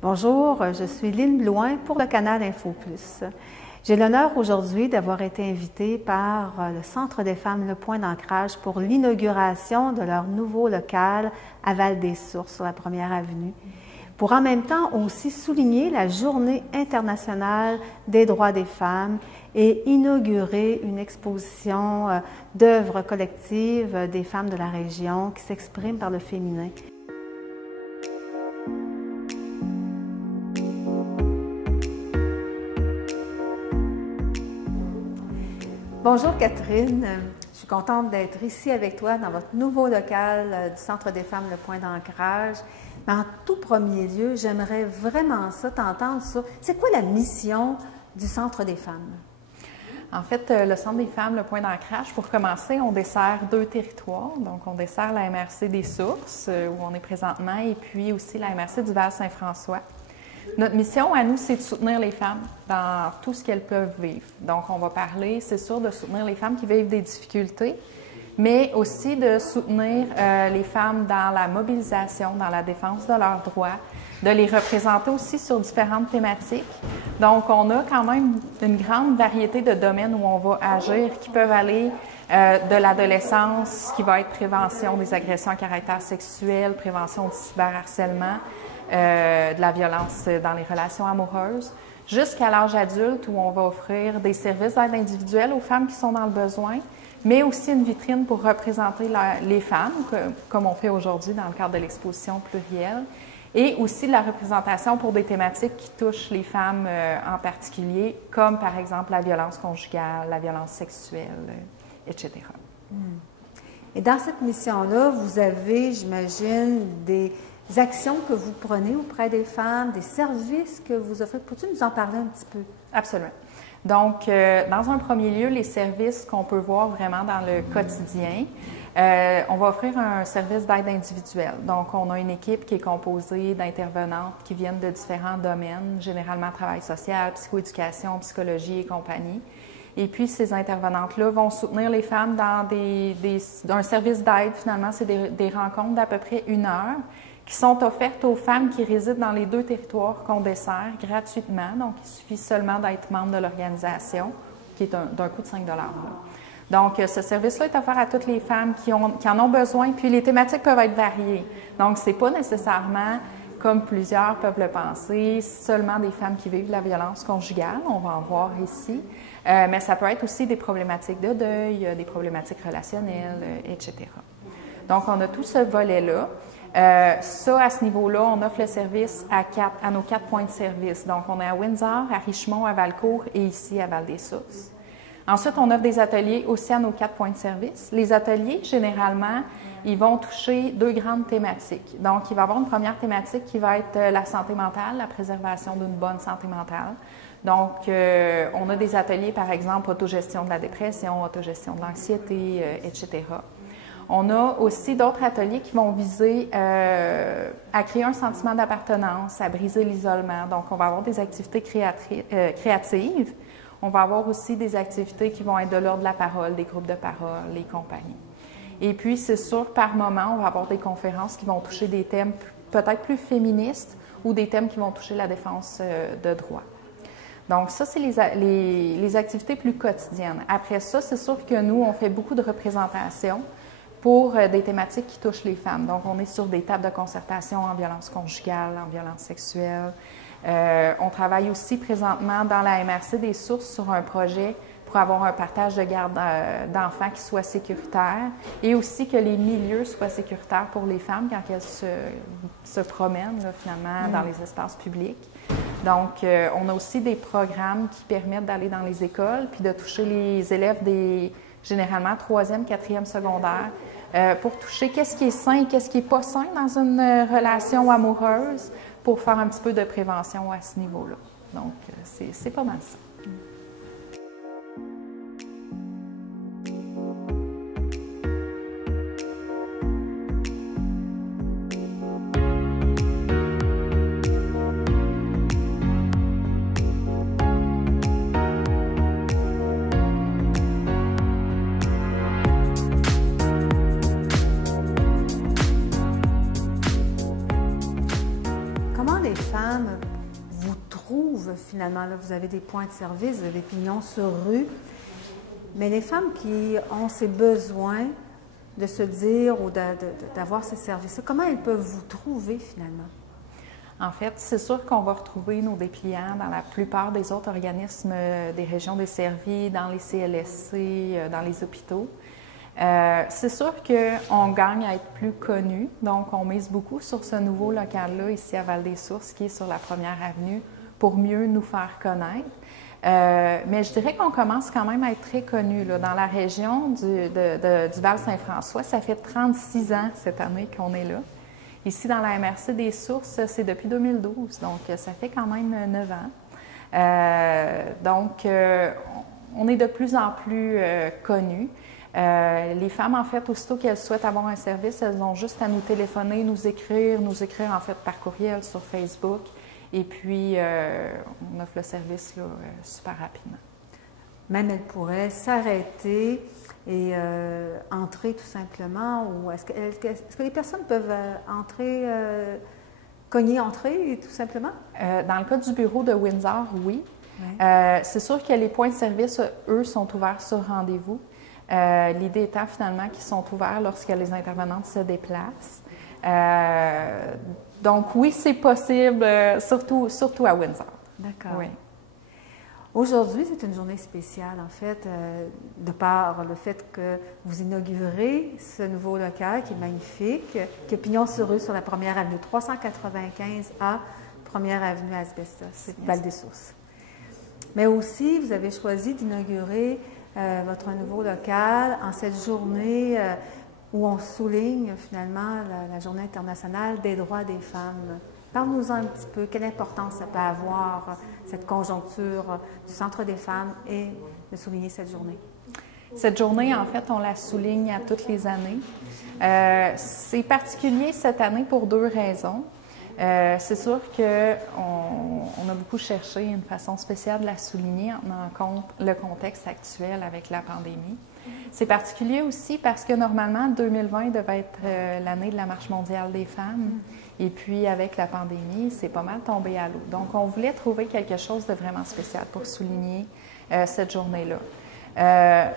Bonjour, je suis Lynne Blouin pour le canal Info Plus. J'ai l'honneur aujourd'hui d'avoir été invitée par le Centre des femmes Le Point d'Ancrage pour l'inauguration de leur nouveau local à Val-des-Sources sur la Première Avenue, pour en même temps aussi souligner la Journée internationale des droits des femmes et inaugurer une exposition d'œuvres collectives des femmes de la région qui s'expriment par le féminin. Bonjour Catherine, je suis contente d'être ici avec toi dans votre nouveau local du Centre des femmes Le Point d'Ancrage. Mais en tout premier lieu, j'aimerais vraiment t'entendre sur c'est quoi la mission du Centre des femmes? En fait, le Centre des femmes Le Point d'Ancrage, pour commencer, on dessert 2 territoires. Donc, on dessert la MRC des Sources, où on est présentement, et puis aussi la MRC du Val-Saint-François. Notre mission à nous, c'est de soutenir les femmes dans tout ce qu'elles peuvent vivre. Donc, on va parler, c'est sûr, de soutenir les femmes qui vivent des difficultés, mais aussi de soutenir les femmes dans la mobilisation, dans la défense de leurs droits, de les représenter aussi sur différentes thématiques. Donc, on a quand même une grande variété de domaines où on va agir, qui peuvent aller de l'adolescence, qui va être prévention des agressions à caractère sexuel, prévention du cyberharcèlement, de la violence dans les relations amoureuses, jusqu'à l'âge adulte où on va offrir des services d'aide individuelle aux femmes qui sont dans le besoin, mais aussi une vitrine pour représenter les femmes, comme on fait aujourd'hui dans le cadre de l'exposition plurielle, et aussi de la représentation pour des thématiques qui touchent les femmes en particulier, comme par exemple la violence conjugale, la violence sexuelle, etc. Et dans cette mission-là, vous avez, j'imagine, des actions que vous prenez auprès des femmes, des services que vous offrez. Peux-tu nous en parler un petit peu? Absolument. Donc, dans un premier lieu, les services qu'on peut voir vraiment dans le quotidien, on va offrir un service d'aide individuelle. Donc, on a une équipe qui est composée d'intervenantes qui viennent de différents domaines, généralement travail social, psychoéducation, psychologie et compagnie. Et puis, ces intervenantes-là vont soutenir les femmes dans un service d'aide. Finalement, c'est des rencontres d'à peu près 1 heure qui sont offertes aux femmes qui résident dans les 2 territoires qu'on dessert gratuitement. Donc, il suffit seulement d'être membre de l'organisation, qui est d'un coût de 5 $. Donc, ce service-là est offert à toutes les femmes qui en ont besoin, puis les thématiques peuvent être variées. Donc, ce n'est pas nécessairement, comme plusieurs peuvent le penser, seulement des femmes qui vivent de la violence conjugale, on va en voir ici, mais ça peut être aussi des problématiques de deuil, des problématiques relationnelles, etc. Donc, on a tout ce volet-là. Ça, à ce niveau-là, on offre le service à nos 4 points de service. Donc, on est à Windsor, à Richmond, à Valcourt et ici à Val-des-Sources. Ensuite, on offre des ateliers aussi à nos 4 points de service. Les ateliers, généralement, ils vont toucher 2 grandes thématiques. Donc, il va y avoir une première thématique qui va être la santé mentale, la préservation d'une bonne santé mentale. Donc, on a des ateliers, par exemple, autogestion de la dépression, autogestion de l'anxiété, etc. On a aussi d'autres ateliers qui vont viser à créer un sentiment d'appartenance, à briser l'isolement. Donc, on va avoir des activités créatives. On va avoir aussi des activités qui vont être de l'ordre de la parole, des groupes de parole, les compagnies. Et puis, c'est sûr, par moment, on va avoir des conférences qui vont toucher des thèmes peut-être plus féministes ou des thèmes qui vont toucher la défense de droits. Donc, ça, c'est les activités plus quotidiennes. Après ça, c'est sûr que nous, on fait beaucoup de représentations pour des thématiques qui touchent les femmes. Donc, on est sur des tables de concertation en violence conjugale, en violence sexuelle. On travaille aussi présentement dans la MRC des Sources sur un projet pour avoir un partage de garde d'enfants qui soit sécuritaire et aussi que les milieux soient sécuritaires pour les femmes quand elles se promènent là, finalement dans les espaces publics. Donc, on a aussi des programmes qui permettent d'aller dans les écoles puis de toucher les élèves généralement 3e, 4e secondaire, pour toucher qu'est-ce qui est sain et qu'est-ce qui n'est pas sain dans une relation amoureuse pour faire un petit peu de prévention à ce niveau-là. Donc, c'est pas mal ça. femmes vous trouvent finalement? Là, vous avez des points de service, vous avez Pignon sur rue, mais les femmes qui ont ces besoins de se dire ou d'avoir ces services-là, comment elles peuvent vous trouver finalement? En fait, c'est sûr qu'on va retrouver nos dépliants dans la plupart des autres organismes des régions desservies, dans les CLSC, dans les hôpitaux. C'est sûr qu'on gagne à être plus connu, donc on mise beaucoup sur ce nouveau local-là ici à Val-des-Sources, qui est sur la Première Avenue, pour mieux nous faire connaître. Mais je dirais qu'on commence quand même à être très connu là, dans la région du Val-Saint-François. Ça fait 36 ans cette année qu'on est là. Ici, dans la MRC des Sources, c'est depuis 2012, donc ça fait quand même 9 ans. On est de plus en plus connus. Les femmes, en fait, aussitôt qu'elles souhaitent avoir un service, elles ont juste à nous téléphoner, nous écrire en fait par courriel sur Facebook. Et puis, on offre le service là, super rapidement. Même elles pourraient s'arrêter et entrer tout simplement, ou est-ce que les personnes peuvent entrer, cogner, entrer tout simplement? Dans le cas du bureau de Windsor, oui. Ouais. C'est sûr que les points de service, eux, sont ouverts sur rendez-vous. L'idée étant finalement qu'ils sont ouverts lorsque les intervenantes se déplacent. Donc oui, c'est possible, surtout à Windsor. D'accord. Oui. Aujourd'hui, c'est une journée spéciale, en fait, de par le fait que vous inaugurez ce nouveau local qui est magnifique, qui est Pignon sur rue sur la Première Avenue, 395A, Première Avenue Asbestos, Val-des-Sources. Mais aussi, vous avez choisi d'inaugurer votre nouveau local en cette journée où on souligne finalement la Journée internationale des droits des femmes. Parle-nous un petit peu, quelle importance ça peut avoir, cette conjoncture du Centre des femmes et de souligner cette journée? Cette journée, en fait, on la souligne à toutes les années. C'est particulier cette année pour 2 raisons. C'est sûr qu'on a beaucoup cherché une façon spéciale de la souligner en tenant compte le contexte actuel avec la pandémie. C'est particulier aussi parce que normalement, 2020 devait être l'année de la Marche mondiale des femmes. Et puis, avec la pandémie, c'est pas mal tombé à l'eau. Donc, on voulait trouver quelque chose de vraiment spécial pour souligner cette journée-là.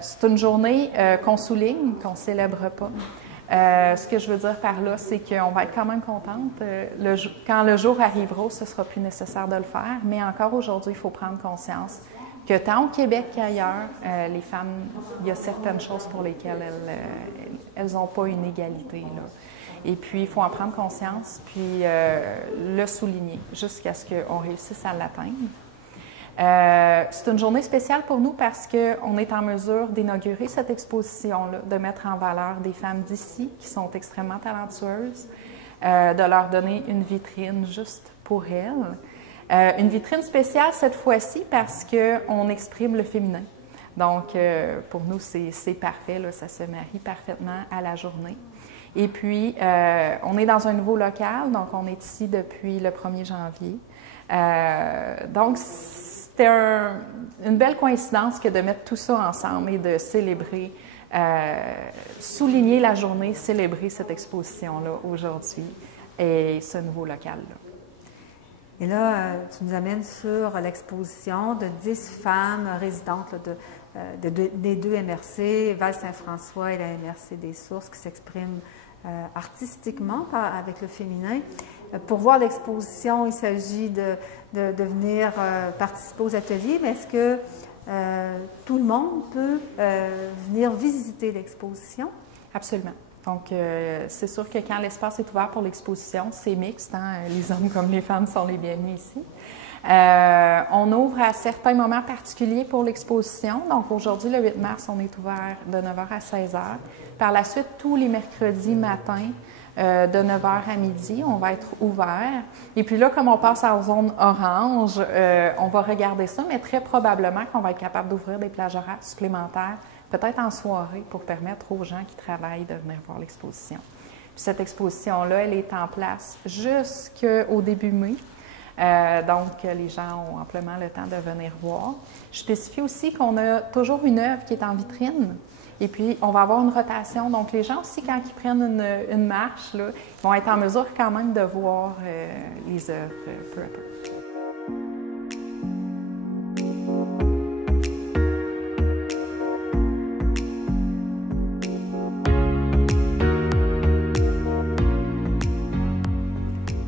C'est une journée qu'on souligne, qu'on ne célèbre pas. Ce que je veux dire par là, c'est qu'on va être quand même contente. Quand le jour arrivera, ce ne sera plus nécessaire de le faire. Mais encore aujourd'hui, il faut prendre conscience que tant au Québec qu'ailleurs, les femmes, il y a certaines choses pour lesquelles elles n'ont pas une égalité, là. Et puis, il faut en prendre conscience, puis le souligner jusqu'à ce qu'on réussisse à l'atteindre. C'est une journée spéciale pour nous parce qu'on est en mesure d'inaugurer cette exposition-là, de mettre en valeur des femmes d'ici qui sont extrêmement talentueuses, de leur donner une vitrine juste pour elles. Une vitrine spéciale cette fois-ci parce qu'on exprime le féminin. Donc, pour nous, c'est parfait, là, ça se marie parfaitement à la journée. Et puis, on est dans un nouveau local, donc on est ici depuis le 1er janvier. Donc, c'était une belle coïncidence que de mettre tout ça ensemble et de célébrer, souligner la journée, célébrer cette exposition-là aujourd'hui et ce nouveau local-là. Et là, tu nous amènes sur l'exposition de 10 femmes résidentes là, des 2 MRC, Val-Saint-François et la MRC des Sources, qui s'expriment artistiquement avec le féminin. Pour voir l'exposition, il s'agit de venir participer aux ateliers, mais est-ce que tout le monde peut venir visiter l'exposition? Absolument. Donc, c'est sûr que quand l'espace est ouvert pour l'exposition, c'est mixte, hein? Les hommes comme les femmes sont les bienvenus ici. On ouvre à certains moments particuliers pour l'exposition. Donc, aujourd'hui, le 8 mars, on est ouvert de 9h à 16h. Par la suite, tous les mercredis matins, de 9h à midi, on va être ouvert. Et puis là, comme on passe en zone orange, on va regarder ça, mais très probablement qu'on va être capable d'ouvrir des plages horaires supplémentaires, peut-être en soirée, pour permettre aux gens qui travaillent de venir voir l'exposition. Puis cette exposition-là, elle est en place jusqu'au début mai. Donc, les gens ont amplement le temps de venir voir. Je spécifie aussi qu'on a toujours une œuvre qui est en vitrine. Et puis, on va avoir une rotation. Donc, les gens aussi, quand ils prennent une marche, là, ils vont être en mesure quand même de voir les œuvres peu à peu.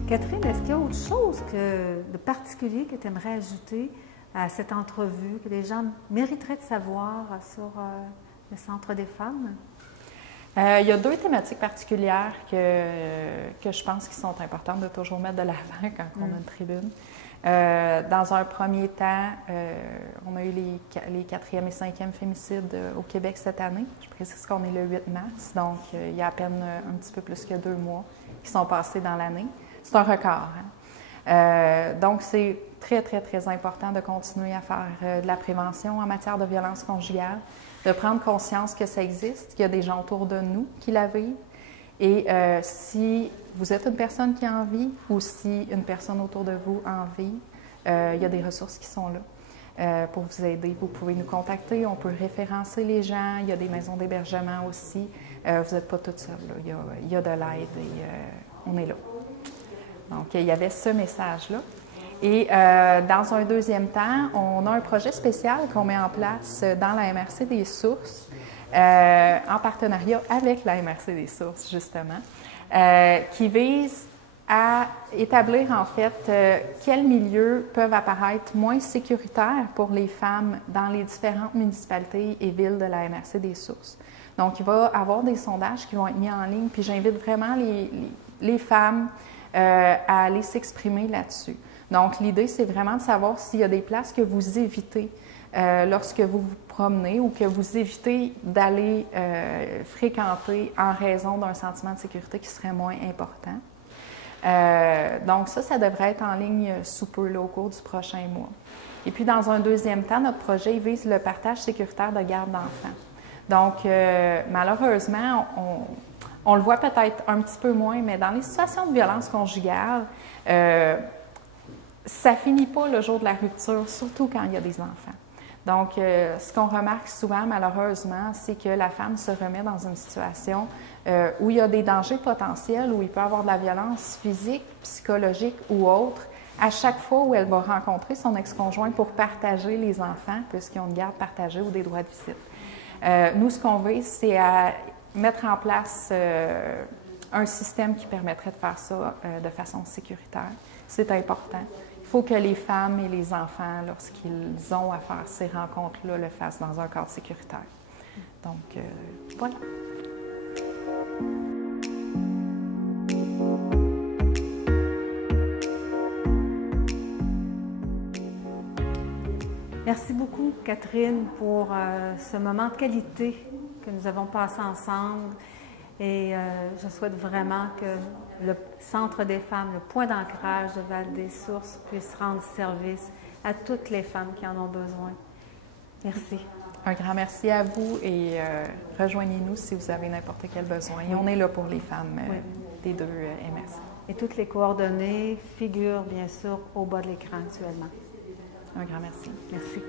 Catherine, est-ce qu'il y a autre chose de particulier que tu aimerais ajouter à cette entrevue, que les gens mériteraient de savoir sur le Centre des femmes? Il y a 2 thématiques particulières que je pense qui sont importantes de toujours mettre de l'avant quand on a une tribune. Dans un premier temps, on a eu les 4e et 5e féminicides au Québec cette année. Je précise qu'on est le 8 mars, donc il y a à peine un petit peu plus que 2 mois qui sont passés dans l'année. C'est un record. Hein? Donc, c'est très, très, très important de continuer à faire de la prévention en matière de violence conjugale, de prendre conscience que ça existe, qu'il y a des gens autour de nous qui la vivent. Et si vous êtes une personne qui en vit ou si une personne autour de vous en vit, il y a des ressources qui sont là pour vous aider. Vous pouvez nous contacter, on peut référencer les gens, il y a des maisons d'hébergement aussi. Vous n'êtes pas toute seule, là. Il y a de l'aide et on est là. Donc, il y avait ce message-là. Et dans un deuxième temps, on a un projet spécial qu'on met en place dans la MRC des Sources, en partenariat avec la MRC des Sources, justement, qui vise à établir, en fait, quels milieux peuvent apparaître moins sécuritaires pour les femmes dans les différentes municipalités et villes de la MRC des Sources. Donc, il va y avoir des sondages qui vont être mis en ligne, puis j'invite vraiment les femmes à aller s'exprimer là-dessus. Donc, l'idée, c'est vraiment de savoir s'il y a des places que vous évitez lorsque vous vous promenez ou que vous évitez d'aller fréquenter en raison d'un sentiment de sécurité qui serait moins important. Donc, ça devrait être en ligne sous peu, là, au cours du prochain mois. Et puis, dans un deuxième temps, notre projet vise le partage sécuritaire de garde d'enfants. Donc, malheureusement, on le voit peut-être un petit peu moins, mais dans les situations de violence conjugale, ça finit pas le jour de la rupture, surtout quand il y a des enfants. Donc, ce qu'on remarque souvent, malheureusement, c'est que la femme se remet dans une situation où il y a des dangers potentiels, où il peut y avoir de la violence physique, psychologique ou autre, à chaque fois où elle va rencontrer son ex-conjoint pour partager les enfants, puisqu'ils ont une garde partagée ou des droits de visite. Nous, ce qu'on veut, c'est à mettre en place un système qui permettrait de faire ça de façon sécuritaire. C'est important. Il faut que les femmes et les enfants, lorsqu'ils ont à faire ces rencontres-là, le fassent dans un cadre sécuritaire. Donc, voilà. Merci beaucoup, Catherine, pour ce moment de qualité que nous avons passé ensemble. Et je souhaite vraiment que le Centre des femmes, le point d'ancrage de Val-des-Sources, puisse rendre service à toutes les femmes qui en ont besoin. Merci. Un grand merci à vous et rejoignez-nous si vous avez n'importe quel besoin. Et on est là pour les femmes des 2 MRC. Et toutes les coordonnées figurent bien sûr au bas de l'écran actuellement. Un grand merci. Merci.